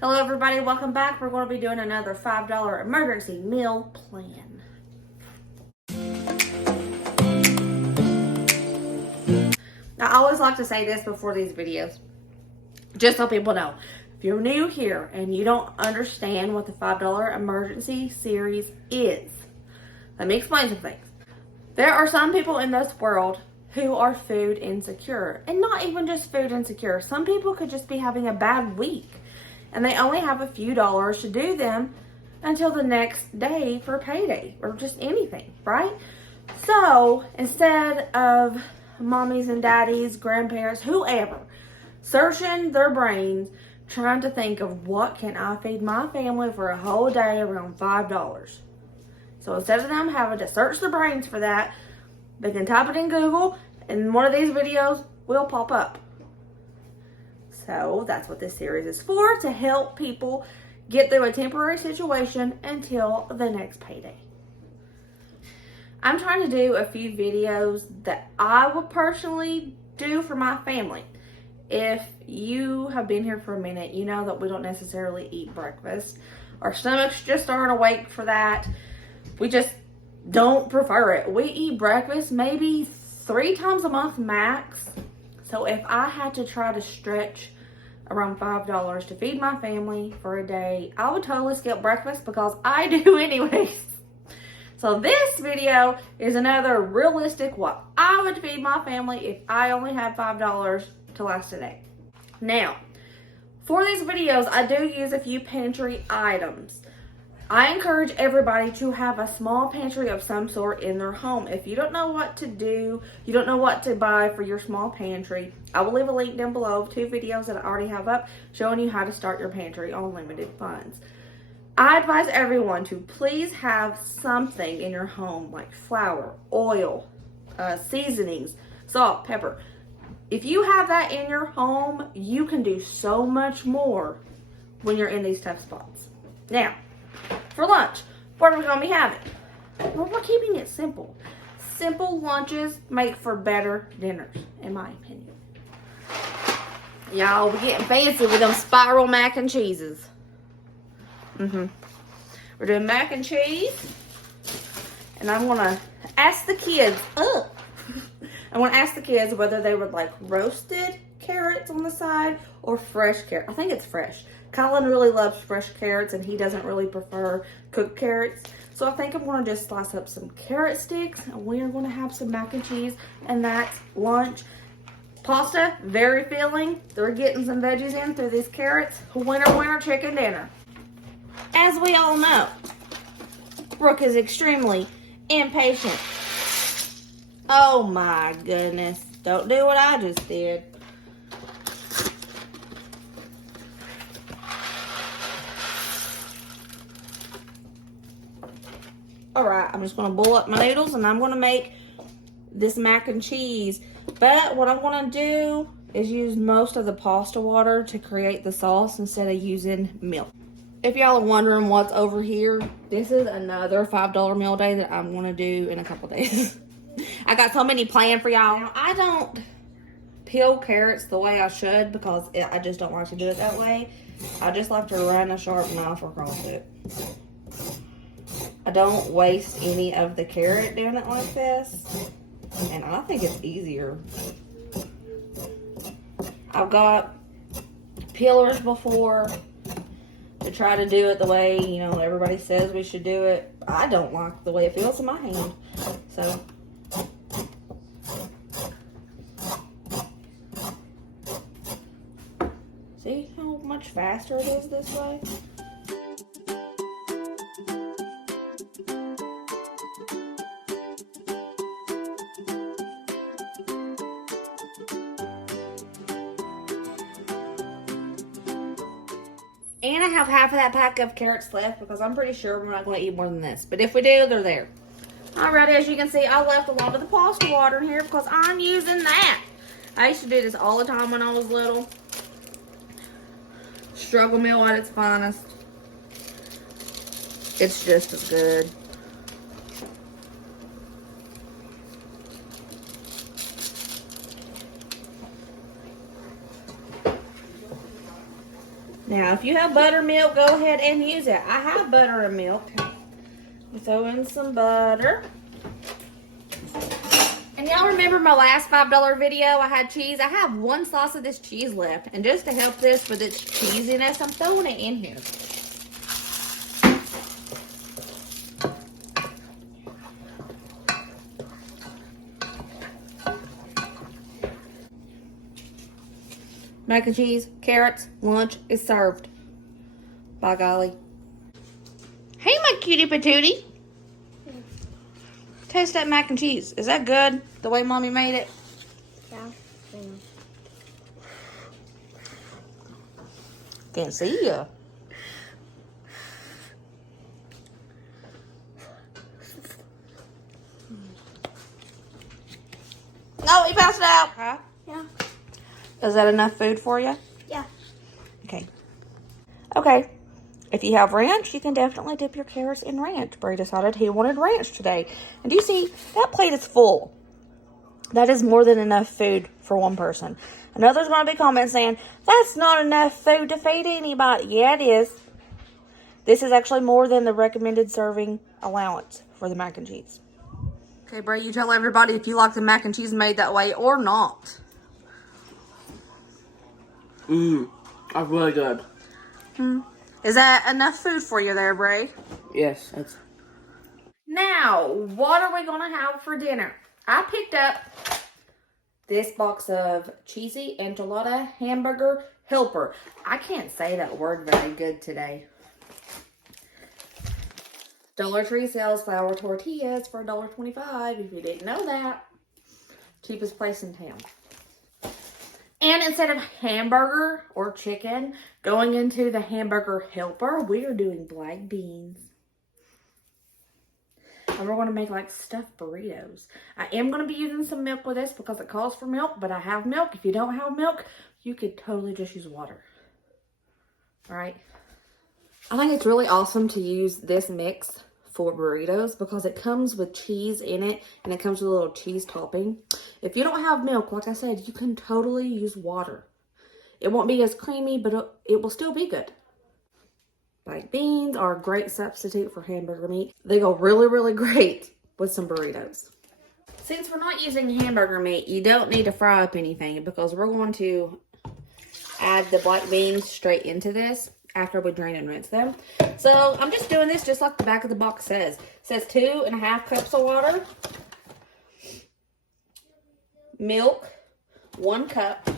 Hello everybody, welcome back. We're going to be doing another $5 emergency meal plan. I always like to say this before these videos, just so people know. If you're new here and you don't understand what the $5 emergency series is, let me explain some things. There are some people in this world who are food insecure, and not even just food insecure. Some people could just be having a bad week and they only have a few dollars to do them until the next day for payday or just anything, right? So instead of mommies and daddies, grandparents, whoever, searching their brains, trying to think of what can I feed my family for a whole day around $5. So instead of them having to search their brains for that, they can type it in Google and one of these videos will pop up. So that's what this series is for, to help people get through a temporary situation until the next payday. I'm trying to do a few videos that I would personally do for my family. If you have been here for a minute, you know that we don't necessarily eat breakfast. Our stomachs just aren't awake for that. We just don't prefer it. We eat breakfast maybe 3 times a month max. So if I had to try to stretch around $5 to feed my family for a day, I would totally skip breakfast because I do anyways. So this video is another realistic what I would feed my family if I only had $5 to last a day. Now, for these videos, I do use a few pantry items. I encourage everybody to have a small pantry of some sort in their home. If you don't know what to do, you don't know what to buy for your small pantry, I will leave a link down below of 2 videos that I already have up showing you how to start your pantry on limited funds. I advise everyone to please have something in your home like flour, oil, seasonings, salt, pepper. If you have that in your home, you can do so much more when you're in these tough spots. Now, for lunch, what are we going to be having? Well, we're keeping it simple. Simple lunches make for better dinners, in my opinion. Y'all, we're getting fancy with them spiral mac and cheeses. We're doing mac and cheese. And I'm going to ask the kids, I want to ask the kids whether they would like roasted carrots on the side or fresh carrots. I think it's fresh. Colin really loves fresh carrots and he doesn't really prefer cooked carrots. So I think I'm going to just slice up some carrot sticks and we are going to have some mac and cheese, and that's lunch. Pasta, very filling. They're getting some veggies in through these carrots. Winter chicken dinner. As we all know, Brooke is extremely impatient. Oh my goodness. Don't do what I just did. Alright, I'm just going to boil up my noodles and I'm going to make this mac and cheese. But what I'm going to do is use most of the pasta water to create the sauce instead of using milk. If y'all are wondering what's over here, this is another $5 meal day that I'm going to do in a couple days. I got so many planned for y'all. Now, I don't peel carrots the way I should because I just don't like to do it that way. I just like to run a sharp knife across it. I don't waste any of the carrot doing it like this, and I think it's easier. I've got peelers before to try to do it the way, you know, everybody says we should do it. I don't like the way it feels in my hand, so. See how much faster it is this way? And I have half of that pack of carrots left because I'm pretty sure we're not going to eat more than this. But if we do, they're there. Alrighty, as you can see, I left a lot of the pasta water in here because I'm using that. I used to do this all the time when I was little. Struggle meal at its finest. It's just as good. Now, if you have buttermilk, go ahead and use it. I have butter and milk. We throw in some butter. And y'all remember my last $5 video? I had cheese. I have one slice of this cheese left. And just to help this with its cheesiness, I'm throwing it in here. Mac and cheese, carrots, lunch is served. By golly. Hey, my cutie patootie. Taste that mac and cheese. Is that good? The way Mommy made it? Yeah. Can't see ya. No, he passed it out. Huh? Yeah. Is that enough food for you? Yeah. Okay. Okay. If you have ranch, you can definitely dip your carrots in ranch. Bray decided he wanted ranch today. And do you see, that plate is full. That is more than enough food for one person. I know there's going to be comments saying, that's not enough food to feed anybody. Yeah, it is. This is actually more than the recommended serving allowance for the mac and cheese. Okay, Bray, you tell everybody if you like the mac and cheese made that way or not. That's really good. Is that enough food for you there, Bray? Yes, that's... Now, what are we going to have for dinner? I picked up this box of cheesy enchilada hamburger helper. I can't say that word very good today. Dollar Tree sells flour tortillas for $1.25 if you didn't know that. Cheapest place in town. And instead of hamburger or chicken going into the hamburger helper, we are doing black beans. And we're going to make like stuffed burritos. I am going to be using some milk with this because it calls for milk, but I have milk. If you don't have milk, you could totally just use water. All right. I think it's really awesome to use this mix for burritos because it comes with cheese in it and it comes with a little cheese topping. If you don't have milk, like I said, you can totally use water. It won't be as creamy, but it will still be good. Black beans are a great substitute for hamburger meat. They go really, really great with some burritos. Since we're not using hamburger meat, you don't need to fry up anything because we're going to add the black beans straight into this after we drain and rinse them. So I'm just doing this just like the back of the box says. It says 2.5 cups of water, milk, 1 cup.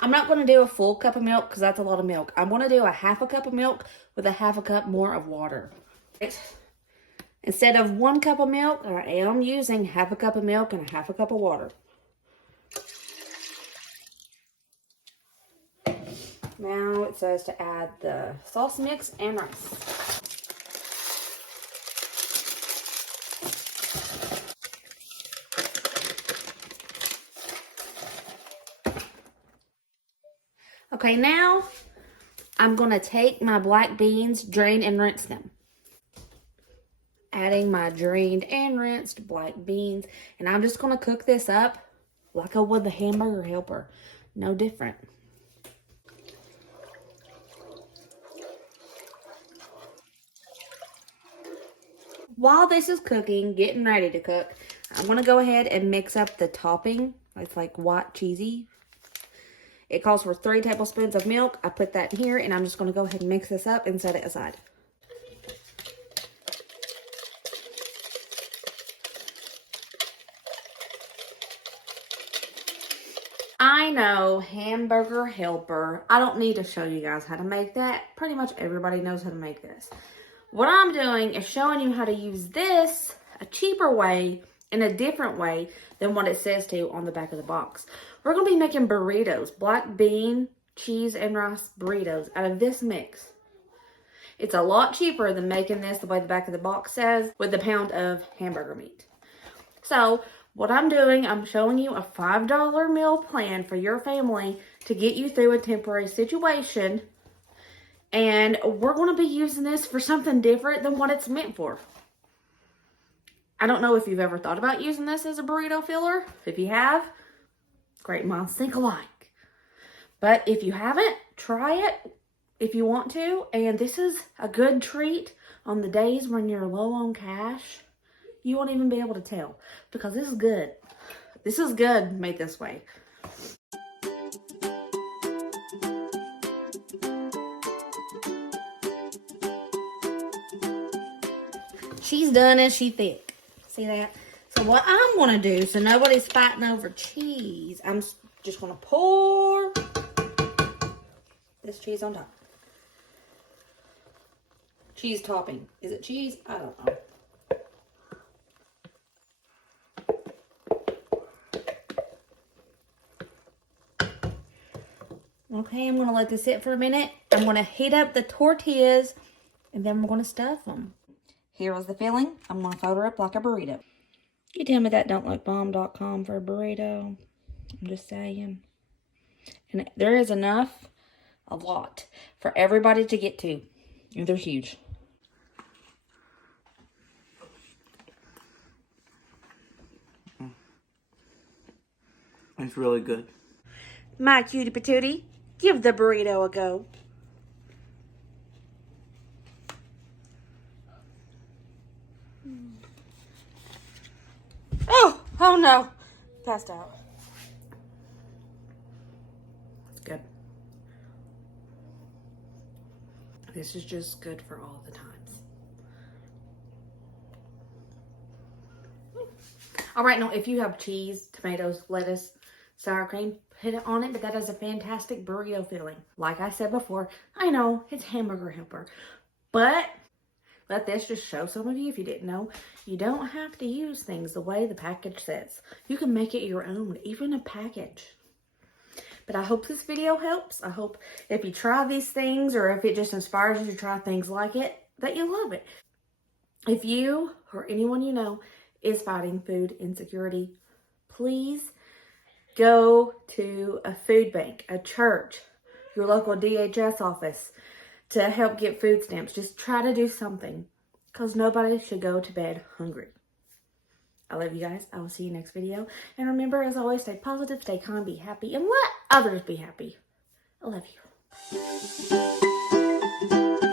I'm not going to do a full cup of milk because that's a lot of milk. I'm going to do a 1/2 cup of milk with a 1/2 cup more of water. Instead of 1 cup of milk, I am using 1/2 cup of milk and a 1/2 cup of water. Now it says to add the sauce mix and rice. Okay, now I'm going to take my black beans, drain and rinse them. Adding my drained and rinsed black beans. And I'm just going to cook this up like I would the hamburger helper. No different. While this is cooking, getting ready to cook, I'm going to go ahead and mix up the topping. It's like white cheesy. It calls for 3 tablespoons of milk. I put that in here, and I'm just going to go ahead and mix this up and set it aside. I know, hamburger helper. I don't need to show you guys how to make that. Pretty much everybody knows how to make this. What I'm doing is showing you how to use this a cheaper way in a different way than what it says to on the back of the box. We're going to be making burritos, black bean, cheese, and rice burritos out of this mix. It's a lot cheaper than making this the way the back of the box says with a pound of hamburger meat. So what I'm doing, I'm showing you a $5 meal plan for your family to get you through a temporary situation. And we're going to be using this for something different than what it's meant for. I don't know if you've ever thought about using this as a burrito filler. If you have, great minds think alike. But if you haven't, try it. if you want to. And this is a good treat on the days when you're low on cash. You won't even be able to tell because this is good. This is good made this way. She's done and she thick. See that? So what I'm going to do, so nobody's fighting over cheese, I'm just going to pour this cheese on top. Cheese topping. Is it cheese? I don't know. Okay, I'm going to let this sit for a minute. I'm going to heat up the tortillas and then we're going to stuff them. Here is the filling. I'm going to fold her up like a burrito. You tell me that don't look bomb.com for a burrito. I'm just saying. And there is enough, a lot, for everybody to get to. And they're huge. It's really good. My cutie patootie, give the burrito a go. Oh no. Passed out. It's good. This is just good for all the times. All right, now if you have cheese, tomatoes, lettuce, sour cream, put it on it, but that is a fantastic burrito filling. Like I said before, I know it's hamburger helper, but let this just show some of you, if you didn't know, you don't have to use things the way the package says. You can make it your own, even a package. But I hope this video helps. I hope if you try these things or if it just inspires you to try things like it, that you love it. If you or anyone you know is fighting food insecurity, please go to a food bank, a church, your local DHS office to help get food stamps. Just try to do something because nobody should go to bed hungry. I love you guys. I will see you next video. And remember, as always, stay positive, stay calm, be happy, and let others be happy. I love you.